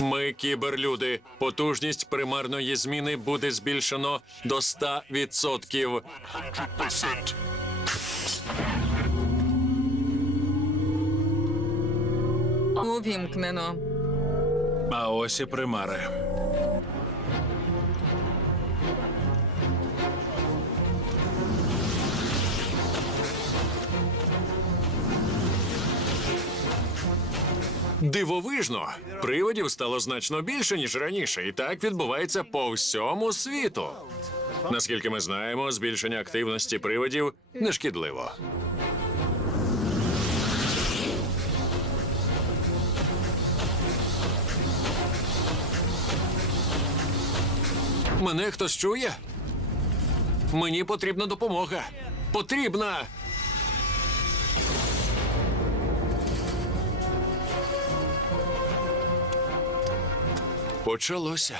Ми кіберлюди. Потужність примарної зміни буде збільшено до 100%. Увімкнено. А ось і примари. Дивовижно, приводів стало значно більше, ніж раніше, і так відбувається по всьому світу. Наскільки ми знаємо, збільшення активності приводів нешкідливо. Мене хтось чує? Мені потрібна допомога. Потрібна. Почалося.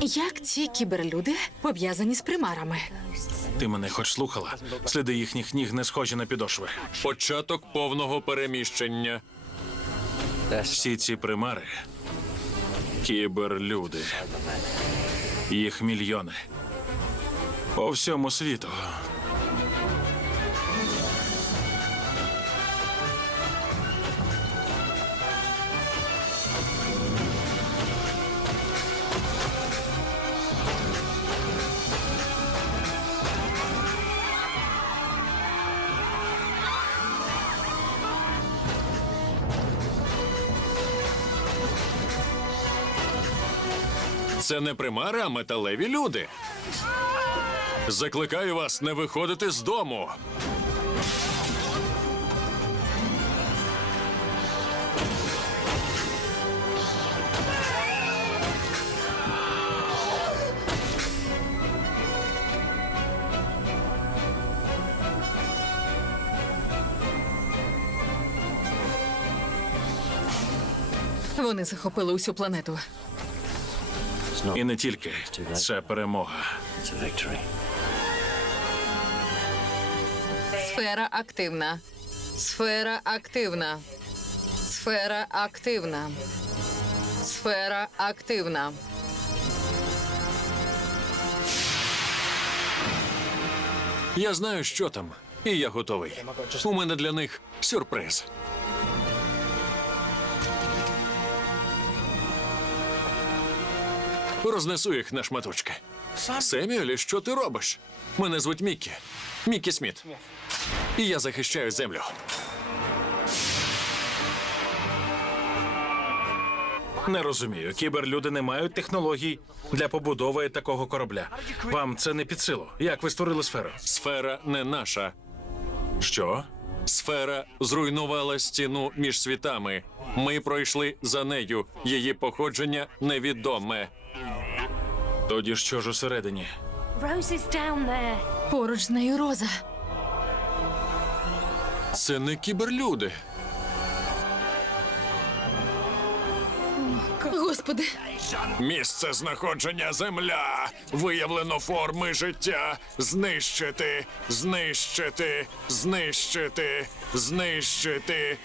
Як ці кіберлюди пов'язані з примарами? Ти мене хоч слухала? Сліди їхніх ніг не схожі на підошви. Початок повного переміщення. Всі ці примари кіберлюди. Їх мільйони. По всьому світу. Це не примари, а металеві люди. Закликаю вас не виходити з дому. Вони захопили усю планету. І не тільки це перемога. Сфера активна. Сфера активна. Сфера активна. Сфера активна. Я знаю, що там, і я готовий. У мене для них сюрприз. Рознесу їх на шматочки. Семюелі, що ти робиш? Мене звуть Міккі. Міккі Сміт. І я захищаю землю. Не розумію. Кіберлюди не мають технологій для побудови такого корабля. Вам це не під силу. Як ви створили сферу? Сфера не наша. Що? Сфера зруйнувала стіну між світами. Ми пройшли за нею. Її походження невідоме. Тоді що ж усередині? Rose is down there. Поруч з нею роза. Це не кіберлюди. Господи, Місце знаходження земля. Виявлено форми життя. Знищити, знищити, знищити, знищити.